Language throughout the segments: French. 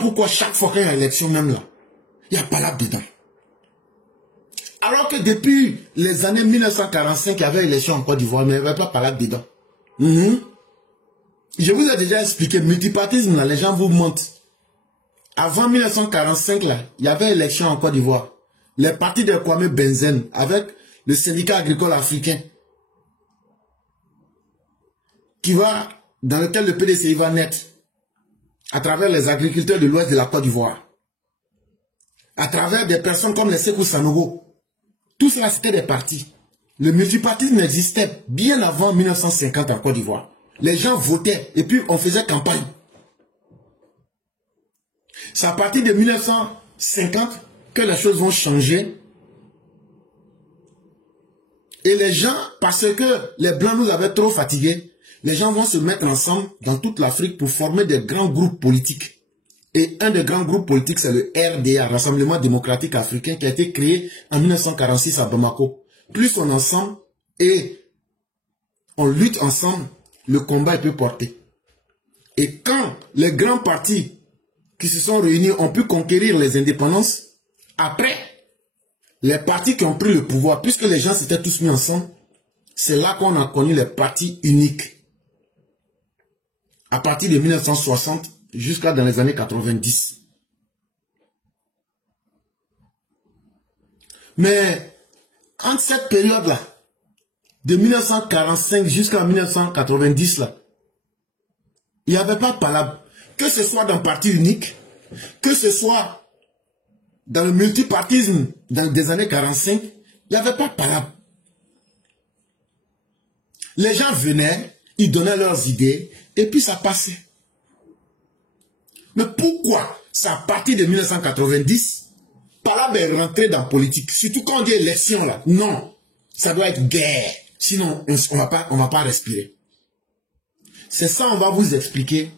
Pourquoi chaque fois qu'il y a élection même là, il y a Palab dedans? Alors que depuis les années 1945, il y avait élection en Côte d'Ivoire, mais il n'y avait pas Palab dedans. Je vous ai déjà expliqué, multipartisme là, les gens vous mentent. Avant 1945 là, il y avait élection en Côte d'Ivoire. Les partis de Kwame Benzen avec le syndicat agricole africain dans lequel le PDCI va naître à travers les agriculteurs de l'ouest de la Côte d'Ivoire, à travers des personnes comme les Sékou Sanogo. Tout cela, c'était des partis. Le multipartisme existait bien avant 1950 en Côte d'Ivoire. Les gens votaient et puis on faisait campagne. C'est à partir de 1950 que les choses vont changer. Et les gens, parce que les Blancs nous avaient trop fatigués, les gens vont se mettre ensemble dans toute l'Afrique pour former des grands groupes politiques. Et un des grands groupes politiques, c'est le RDA, Rassemblement démocratique africain, qui a été créé en 1946 à Bamako. Plus on est ensemble et on lutte ensemble, le combat peut porter. Et quand les grands partis qui se sont réunis ont pu conquérir les indépendances, après, les partis qui ont pris le pouvoir, puisque les gens s'étaient tous mis ensemble, c'est là qu'on a connu les partis uniques. À partir de 1960 jusqu'à dans les années 90. Mais entre cette période-là, de 1945 jusqu'à 1990, là, il n'y avait pas Palab. Que ce soit dans le parti unique, que ce soit dans le multipartisme des années 45, il n'y avait pas Palab. Les gens venaient, ils donnaient leurs idées, et puis ça passait. Mais pourquoi, c'est à partir de 1990, Palab est rentré dans la politique, surtout quand on dit élection là? Non, ça doit être guerre, sinon on va pas respirer. C'est ça, on va vous expliquer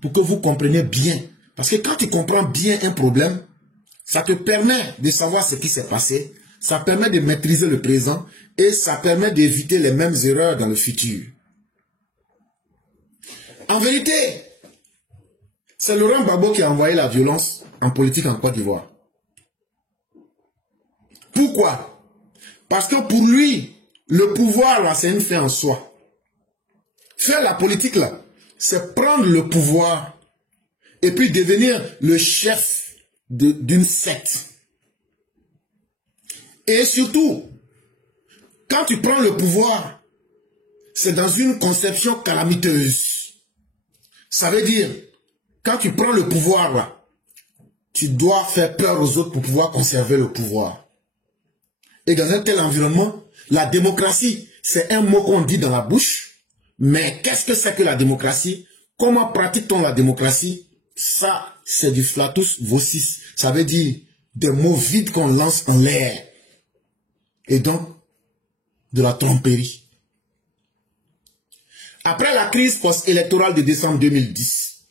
pour que vous compreniez bien. Parce que quand tu comprends bien un problème, ça te permet de savoir ce qui s'est passé, ça permet de maîtriser le présent et ça permet d'éviter les mêmes erreurs dans le futur. En vérité, c'est Laurent Gbagbo qui a envoyé la violence en politique en Côte d'Ivoire. Pourquoi? Parce que pour lui, le pouvoir là, c'est une fin en soi. Faire la politique là, c'est prendre le pouvoir et puis devenir le chef d'une secte. Et surtout, quand tu prends le pouvoir, c'est dans une conception calamiteuse. Ça veut dire, quand tu prends le pouvoir là, tu dois faire peur aux autres pour pouvoir conserver le pouvoir. Et dans un tel environnement, la démocratie, c'est un mot qu'on dit dans la bouche. Mais qu'est-ce que c'est que la démocratie? Comment pratique-t-on la démocratie? Ça, c'est du flatus vocis. Ça veut dire des mots vides qu'on lance en l'air. Et donc, de la tromperie. Après la crise post-électorale de décembre 2010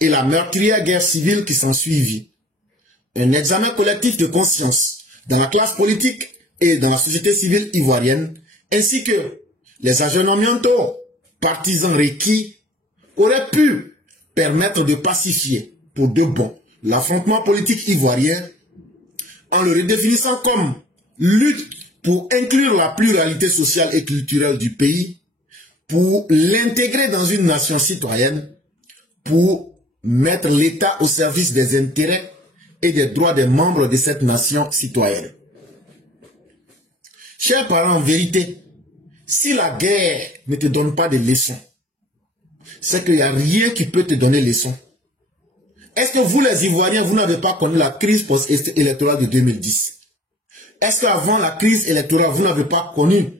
et la meurtrière guerre civile qui s'en suivit, un examen collectif de conscience dans la classe politique et dans la société civile ivoirienne, ainsi que les aggiornamentos partisans requis, auraient pu permettre de pacifier pour de bon l'affrontement politique ivoirien en le redéfinissant comme lutte pour inclure la pluralité sociale et culturelle du pays, pour l'intégrer dans une nation citoyenne, pour mettre l'État au service des intérêts et des droits des membres de cette nation citoyenne. Chers parents, en vérité, si la guerre ne te donne pas de leçons, c'est qu'il n'y a rien qui peut te donner leçon. Est-ce que vous, les Ivoiriens, vous n'avez pas connu la crise post-électorale de 2010? Est-ce qu'avant la crise électorale, vous n'avez pas connu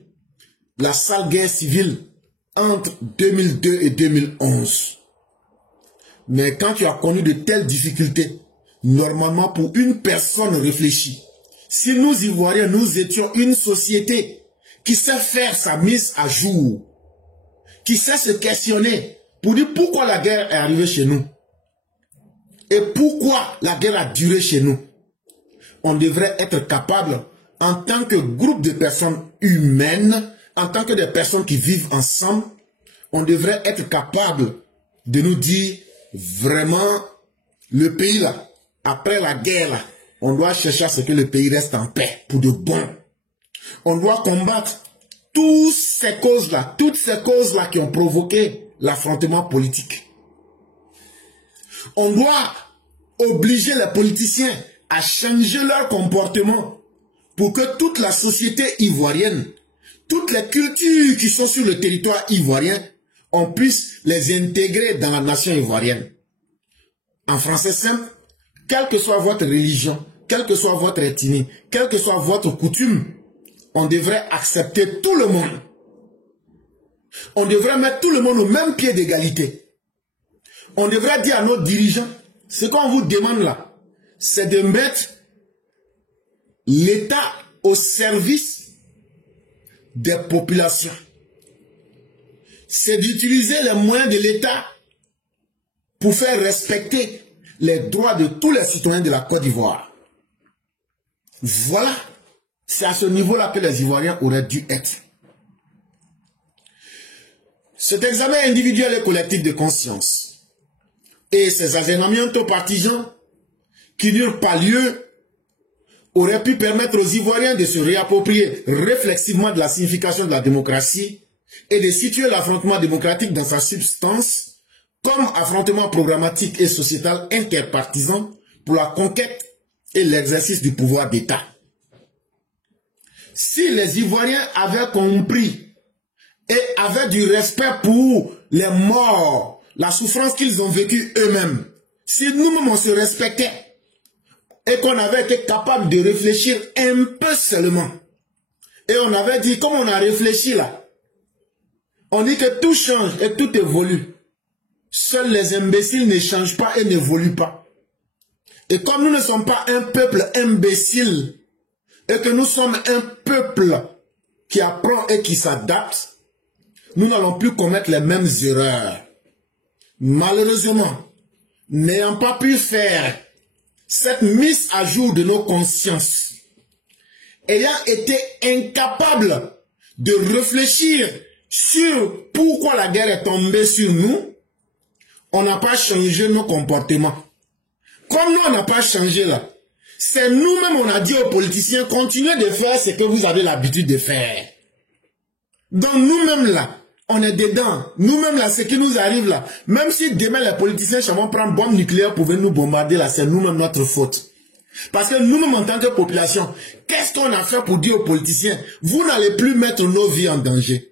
la sale guerre civile entre 2002 et 2011? Mais quand tu as connu de telles difficultés, normalement pour une personne réfléchie, si nous Ivoiriens, nous étions une société qui sait faire sa mise à jour, qui sait se questionner pour dire pourquoi la guerre est arrivée chez nous et pourquoi la guerre a duré chez nous, on devrait être capable, en tant que groupe de personnes humaines, en tant que des personnes qui vivent ensemble, on devrait être capable de nous dire vraiment Le pays là, après la guerre là, on doit chercher à ce que le pays reste en paix pour de bon. On doit combattre toutes ces causes-là qui ont provoqué l'affrontement politique. On doit obliger les politiciens à changer leur comportement pour que toute la société ivoirienne, toutes les cultures qui sont sur le territoire ivoirien, on puisse les intégrer dans la nation ivoirienne. En français simple, quelle que soit votre religion, quelle que soit votre ethnie, quelle que soit votre coutume, on devrait accepter tout le monde. On devrait mettre tout le monde au même pied d'égalité. On devrait dire à nos dirigeants, ce qu'on vous demande là, c'est de mettre l'État au service des populations. C'est d'utiliser les moyens de l'État pour faire respecter les droits de tous les citoyens de la Côte d'Ivoire. Voilà, c'est à ce niveau-là que les Ivoiriens auraient dû être. Cet examen individuel et collectif de conscience et ces azénamientos partisans qui n'eurent pas lieu auraient pu permettre aux Ivoiriens de se réapproprier réflexivement de la signification de la démocratie et de situer l'affrontement démocratique dans sa substance comme affrontement programmatique et sociétal interpartisan pour la conquête et l'exercice du pouvoir d'État. Si les Ivoiriens avaient compris et avaient du respect pour les morts, la souffrance qu'ils ont vécue eux-mêmes, si nous-mêmes on se respectait et qu'on avait été capable de réfléchir un peu seulement, et on avait dit, comme on a réfléchi là, on dit que tout change et tout évolue. Seuls les imbéciles ne changent pas et n'évoluent pas. Et comme nous ne sommes pas un peuple imbécile, et que nous sommes un peuple qui apprend et qui s'adapte, nous n'allons plus commettre les mêmes erreurs. Malheureusement, n'ayant pas pu faire cette mise à jour de nos consciences, ayant été incapables de réfléchir sur pourquoi la guerre est tombée sur nous, on n'a pas changé nos comportements. Comme nous, on n'a pas changé là, c'est nous-mêmes, on a dit aux politiciens, continuez de faire ce que vous avez l'habitude de faire. Donc nous-mêmes là, on est dedans. Nous-mêmes là, ce qui nous arrive là, même si demain les politiciens vont prendre bombe nucléaire pour venir nous bombarder là, c'est nous-mêmes notre faute. Parce que nous-mêmes en tant que population, qu'est-ce qu'on a fait pour dire aux politiciens, vous n'allez plus mettre nos vies en danger?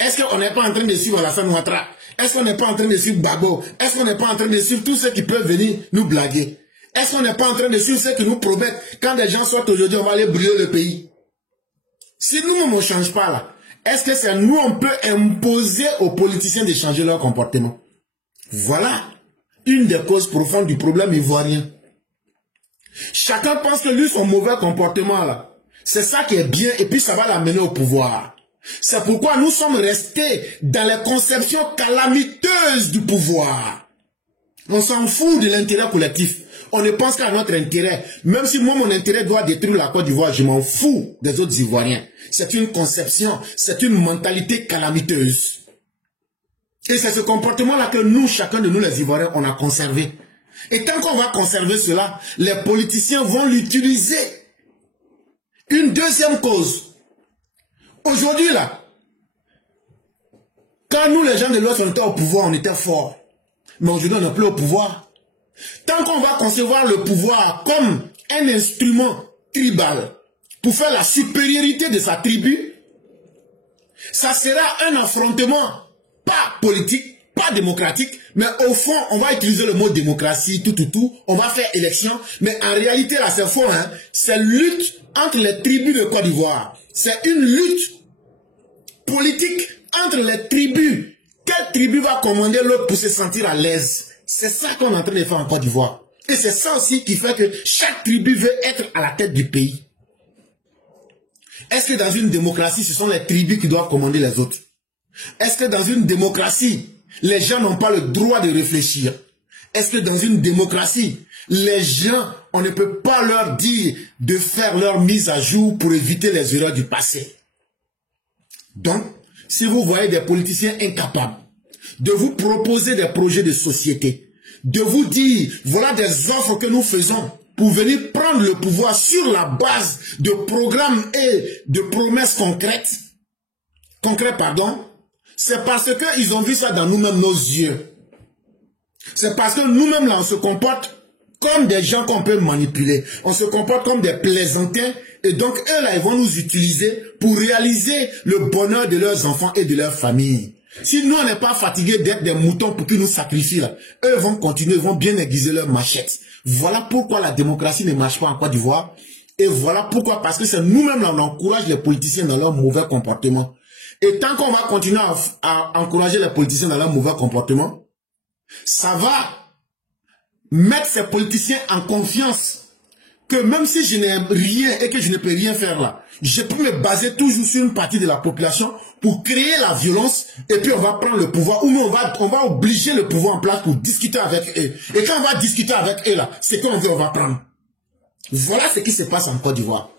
Est-ce qu'on n'est pas en train de suivre Alassane Ouattara? Est-ce qu'on n'est pas en train de suivre Babo? Est-ce qu'on n'est pas en train de suivre tous ceux qui peuvent venir nous blaguer? Est-ce qu'on n'est pas en train de suivre ceux qui nous promettent quand des gens sortent aujourd'hui, on va aller brûler le pays? Si nous-mêmes on ne change pas là, est-ce que c'est nous on peut imposer aux politiciens de changer leur comportement? Voilà une des causes profondes du problème ivoirien. Chacun pense que lui, son mauvais comportement là, c'est ça qui est bien et puis ça va l'amener au pouvoir. C'est pourquoi nous sommes restés dans les conceptions calamiteuses du pouvoir. On s'en fout de l'intérêt collectif. On ne pense qu'à notre intérêt. Même si moi, mon intérêt doit détruire la Côte d'Ivoire, je m'en fous des autres Ivoiriens. C'est une conception, c'est une mentalité calamiteuse. Et c'est ce comportement-là que nous, chacun de nous les Ivoiriens, on a conservé. Et tant qu'on va conserver cela, les politiciens vont l'utiliser. Une deuxième cause. Aujourd'hui, là, quand nous, les gens de l'Ouest, on était au pouvoir, on était forts. Mais aujourd'hui, on n'est plus au pouvoir. Tant qu'on va concevoir le pouvoir comme un instrument tribal pour faire la supériorité de sa tribu, ça sera un affrontement pas politique, pas démocratique, mais au fond, on va utiliser le mot démocratie, tout, on va faire élection, mais en réalité, là, c'est faux, hein, c'est lutte entre les tribus de Côte d'Ivoire. C'est une lutte politique entre les tribus. Quelle tribu va commander l'autre pour se sentir à l'aise? C'est ça qu'on est en train de faire en Côte d'Ivoire. Et c'est ça aussi qui fait que chaque tribu veut être à la tête du pays. Est-ce que dans une démocratie, ce sont les tribus qui doivent commander les autres? Est-ce que dans une démocratie, les gens n'ont pas le droit de réfléchir? Est-ce que dans une démocratie, les gens, on ne peut pas leur dire de faire leur mise à jour pour éviter les erreurs du passé? Donc, si vous voyez des politiciens incapables de vous proposer des projets de société, de vous dire, voilà des offres que nous faisons pour venir prendre le pouvoir sur la base de programmes et de promesses concrètes, c'est parce qu'ils ont vu ça dans nous-mêmes, nos yeux. C'est parce que nous-mêmes, là, on se comporte comme des gens qu'on peut manipuler. On se comporte comme des plaisantins. Et donc, eux, là, ils vont nous utiliser pour réaliser le bonheur de leurs enfants et de leur famille. Si nous, on n'est pas fatigués d'être des moutons pour qu'ils nous sacrifient, là, eux vont continuer, ils vont bien aiguiser leurs machettes. Voilà pourquoi la démocratie ne marche pas en Côte d'Ivoire. Et voilà pourquoi, parce que c'est nous-mêmes, là, on encourage les politiciens dans leur mauvais comportement. Et tant qu'on va continuer à encourager les politiciens dans leur mauvais comportement, ça va mettre ces politiciens en confiance que même si je n'ai rien et que je ne peux rien faire là, je peux me baser toujours sur une partie de la population pour créer la violence et puis on va prendre le pouvoir ou on va obliger le pouvoir en place pour discuter avec eux. Et quand on va discuter avec eux là, c'est qu'on veut, on va prendre. Voilà ce qui se passe en Côte d'Ivoire.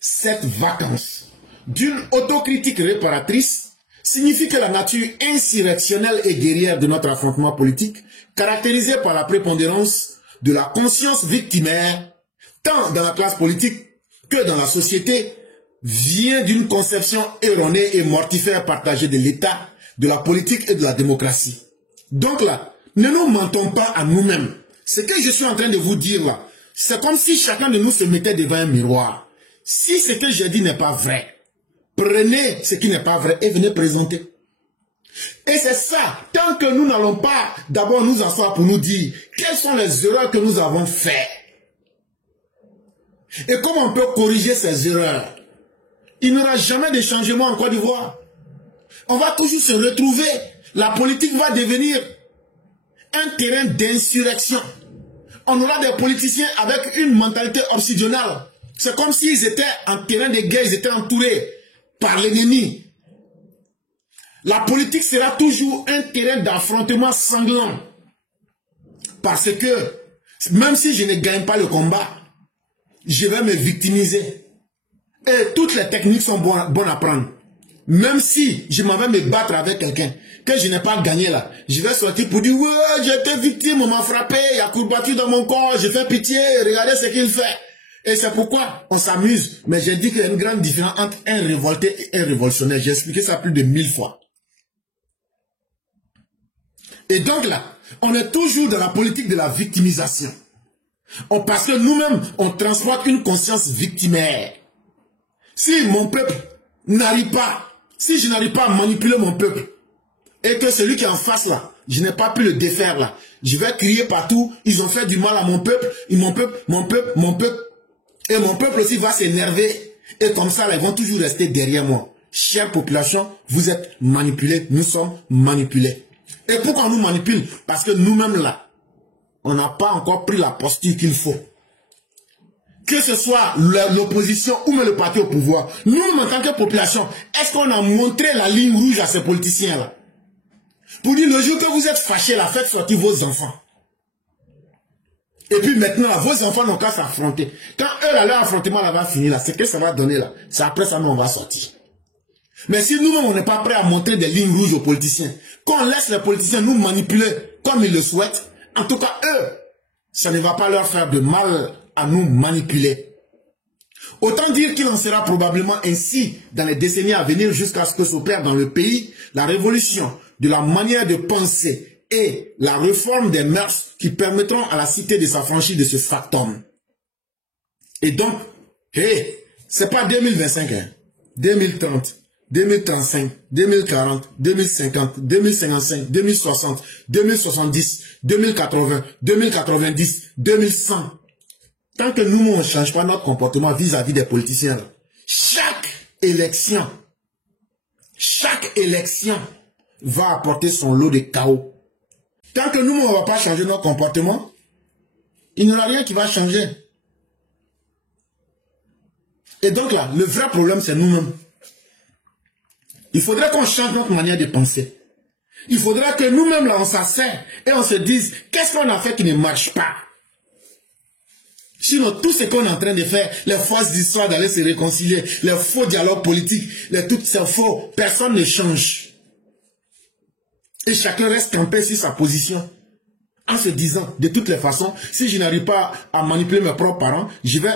Cette vacance d'une autocritique réparatrice signifie que la nature insurrectionnelle et guerrière de notre affrontement politique, caractérisée par la prépondérance de la conscience victimaire, tant dans la classe politique que dans la société, vient d'une conception erronée et mortifère partagée de l'État, de la politique et de la démocratie. Donc là, ne nous mentons pas à nous-mêmes. Ce que je suis en train de vous dire là, c'est comme si chacun de nous se mettait devant un miroir. Si ce que j'ai dit n'est pas vrai, prenez ce qui n'est pas vrai et venez présenter. Et c'est ça, tant que nous n'allons pas d'abord nous asseoir pour nous dire quelles sont les erreurs que nous avons faites. Et comment on peut corriger ces erreurs. Il n'y aura jamais de changement en Côte d'Ivoire. On va toujours se retrouver. La politique va devenir un terrain d'insurrection. On aura des politiciens avec une mentalité obsidionale. C'est comme s'ils étaient en terrain de guerre, ils étaient entourés par l'ennemi. La politique sera toujours un terrain d'affrontement sanglant. Parce que, même si je ne gagne pas le combat, je vais me victimiser. Et toutes les techniques sont bonnes à prendre. Même si je m'en vais me battre avec quelqu'un, que je n'ai pas gagné là, je vais sortir pour dire, ouais, j'ai été victime, on m'a frappé, il y a courbature dans mon corps, j'ai fait pitié, regardez ce qu'il fait. Et c'est pourquoi on s'amuse. Mais j'ai dit qu'il y a une grande différence entre un révolté et un révolutionnaire. J'ai expliqué ça plus de 1000 fois. Et donc là, on est toujours dans la politique de la victimisation. Parce que nous-mêmes, on transporte une conscience victimaire. Si mon peuple n'arrive pas, si je n'arrive pas à manipuler mon peuple, et que celui qui est en face là, je n'ai pas pu le défaire là, je vais crier partout, ils ont fait du mal à mon peuple, et mon peuple, et mon peuple aussi va s'énerver, et comme ça là, ils vont toujours rester derrière moi. Chère population, vous êtes manipulés, nous sommes manipulés. Et pourquoi on nous manipule? Parce que nous-mêmes là, on n'a pas encore pris la posture qu'il faut. Que ce soit l'opposition ou même le parti au pouvoir, nous, en tant que population, est-ce qu'on a montré la ligne rouge à ces politiciens-là? Pour dire, le jour que vous êtes fâchés, là, faites sortir vos enfants. Et puis maintenant, là, vos enfants n'ont qu'à s'affronter. Quand eux, là, leur affrontement là, va finir, là, c'est que ça va donner là. C'est après ça, nous, on va sortir. Mais si nous-mêmes, on n'est pas prêts à montrer des lignes rouges aux politiciens, qu'on laisse les politiciens nous manipuler comme ils le souhaitent, en tout cas, eux, ça ne va pas leur faire de mal à nous manipuler. Autant dire qu'il en sera probablement ainsi dans les décennies à venir jusqu'à ce que s'opère dans le pays la révolution de la manière de penser et la réforme des mœurs qui permettront à la cité de s'affranchir de ce factum. Et donc, hey, c'est pas 2025, hein, 2030, 2035, 2040, 2050, 2055, 2060, 2070, 2080, 2090, 2100. Tant que nous, on ne change pas notre comportement vis-à-vis des politiciens, chaque élection va apporter son lot de chaos. Tant que nous, on ne va pas changer notre comportement, il n'y aura rien qui va changer. Et donc là, le vrai problème, c'est nous-mêmes. Il faudrait qu'on change notre manière de penser. Il faudrait que nous-mêmes, là, on s'asseye et on se dise, qu'est-ce qu'on a fait qui ne marche pas? Sinon, tout ce qu'on est en train de faire, les fausses histoires d'aller se réconcilier, les faux dialogues politiques, tout c'est faux. Personne ne change. Et chacun reste campé sur sa position. En se disant, de toutes les façons, si je n'arrive pas à manipuler mes propres parents,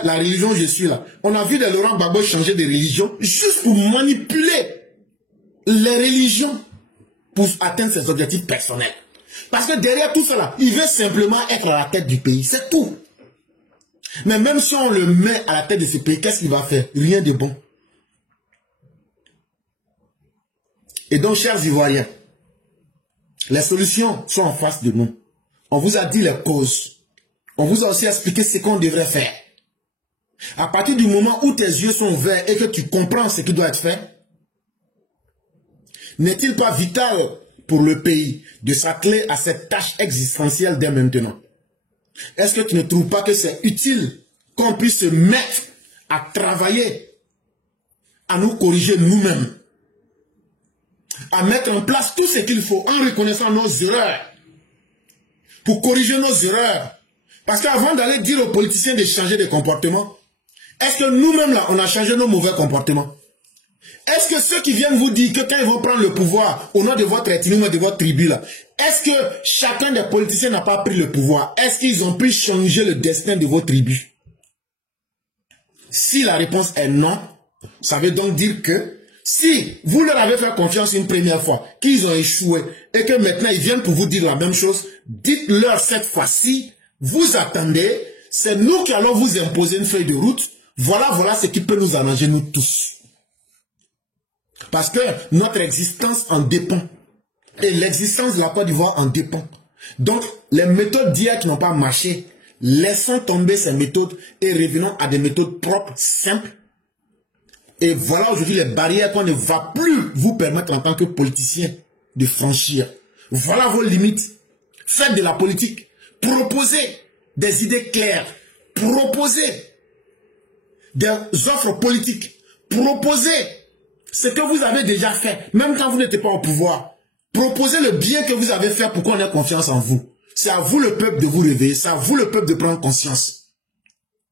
la religion, je suis là. On a vu des Laurent Gbagbo changer de religion juste pour manipuler les religions pour atteindre ses objectifs personnels. Parce que derrière tout cela, il veut simplement être à la tête du pays. C'est tout. Mais même si on le met à la tête de ce pays, qu'est-ce qu'il va faire? Rien de bon. Et donc, chers Ivoiriens, les solutions sont en face de nous. On vous a dit les causes. On vous a aussi expliqué ce qu'on devrait faire. À partir du moment où tes yeux sont ouverts et que tu comprends ce qui doit être fait, n'est-il pas vital pour le pays de s'atteler à cette tâche existentielle dès maintenant? Est-ce que tu ne trouves pas que c'est utile qu'on puisse se mettre à travailler, à nous corriger nous-mêmes, à mettre en place tout ce qu'il faut en reconnaissant nos erreurs, pour corriger nos erreurs? Parce qu'avant d'aller dire aux politiciens de changer de comportement, est-ce que nous-mêmes là, on a changé nos mauvais comportements? Est-ce que ceux qui viennent vous dire que quand ils vont prendre le pouvoir au nom de votre ethnie, de votre tribu là, est-ce que chacun des politiciens n'a pas pris le pouvoir? Est-ce qu'ils ont pu changer le destin de votre tribu? Si la réponse est non, ça veut donc dire que si vous leur avez fait confiance une première fois, qu'ils ont échoué et que maintenant ils viennent pour vous dire la même chose, dites-leur cette fois-ci, vous attendez, c'est nous qui allons vous imposer une feuille de route. Voilà ce qui peut nous arranger nous tous. Parce que notre existence en dépend. Et l'existence de la Côte d'Ivoire en dépend. Donc, les méthodes d'hier qui n'ont pas marché, laissons tomber ces méthodes et revenons à des méthodes propres, simples. Et voilà aujourd'hui les barrières qu'on ne va plus vous permettre en tant que politicien de franchir. Voilà vos limites. Faites de la politique. Proposez des idées claires. Proposez des offres politiques. Proposez ce que vous avez déjà fait, même quand vous n'étiez pas au pouvoir. Proposez le bien que vous avez fait pour qu'on ait confiance en vous. C'est à vous le peuple de vous réveiller, c'est à vous le peuple de prendre conscience.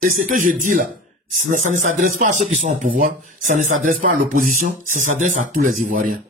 Et ce que je dis là, ça ne s'adresse pas à ceux qui sont au pouvoir, ça ne s'adresse pas à l'opposition, ça s'adresse à tous les Ivoiriens.